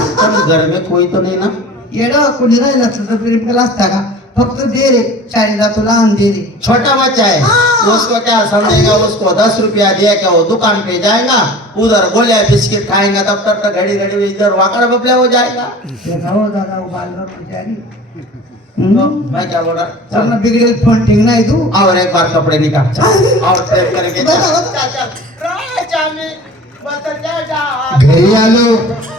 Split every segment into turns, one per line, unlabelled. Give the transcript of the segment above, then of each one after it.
घर में कोई तो नहीं ना
येड़ा कुनी रहे ना तो फिर पहला तेरा भक्त दे रे चाय ना तो लान दे रे
छोटा बच्चा है उसको क्या समझेगा उसको दस रुपया दिया क्या वो दुकान पे जाएगा उधर गोलियां बिस्किट खाएगा तब तक तक घड़ी घड़ी में इधर वाकर बपले हो जाएगा
देखा
मैं क्या
ना बिगड़े फोन ठीक
एक बार कपड़े निकाल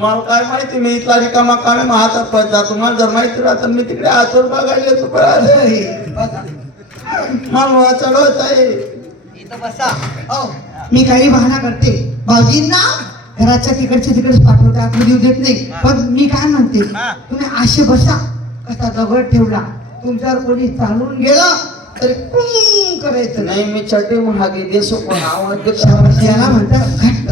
मला काय माहिती मी इथला रिकामा कामे महात्मा पडला तुम्हाला जर माहिती राहत मी तिकडे आसर बघायला तो पण आले
नाही
मला चढवत
आहे मी काही भावना करते बाजींना घराच्या तिकडचे तिकडे पाठवते आपली देऊ देत नाही पण मी काय म्हणते तुम्ही आशे बसा कसा जवळ ठेवला तुमच्यावर कोणी चालून गेला तरी कुम करायचं
नाही मी चटे मागे देसो पण आवडत
म्हणतात घट्ट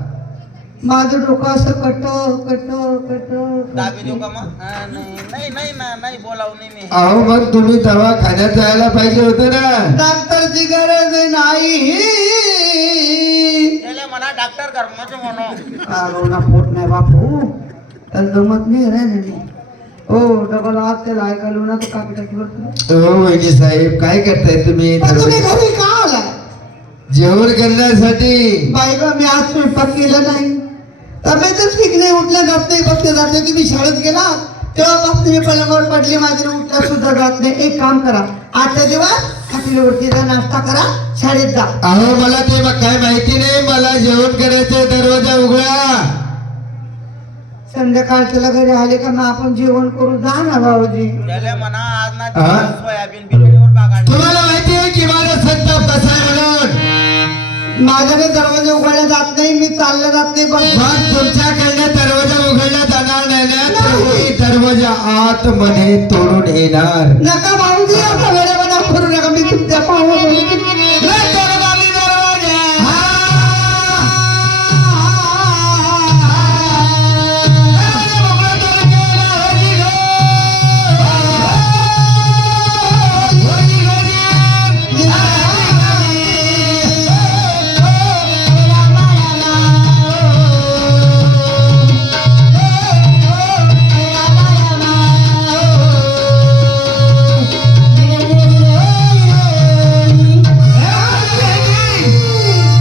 माझं डोकं असं कटो कटो कटो
का नाही बोलाव नाही
अहो मग तुम्ही पाहिजे होत ना
डॉक्टरची गरज नाही बापू तर गमत नाही
साहेब काय करताय तुम्ही
का आला
जेवण करण्यासाठी
बाय मी आज पण पत् नाही तब्येतच पीक नाही उठल्या जात नाही जाते की मी शाळेत गेला तेव्हा बघते मी पल्ल्यावर पडले माझे उठल्या सुद्धा जात नाही एक काम करा आजच्या दिवस खातीवरती जा नाश्ता करा शाळेत जा
अहो मला ते काय माहिती नाही मला जेवण करायचे दरवाजा उघडा
संध्याकाळ तुला घरी आले का मग आपण जेवण करू जा ना भाऊजी
म्हणा आज ना सोयाबीन बिर्याणी
माझ्याने दरवाजा उघडला जात नाही मी चालले जात नाही पण
तुमच्याकडे खेळण्या दरवाजा उघडला जाणार नाही दरवाजा आत मध्ये तोडून येणार
नका मागी करू नका मी तुमच्या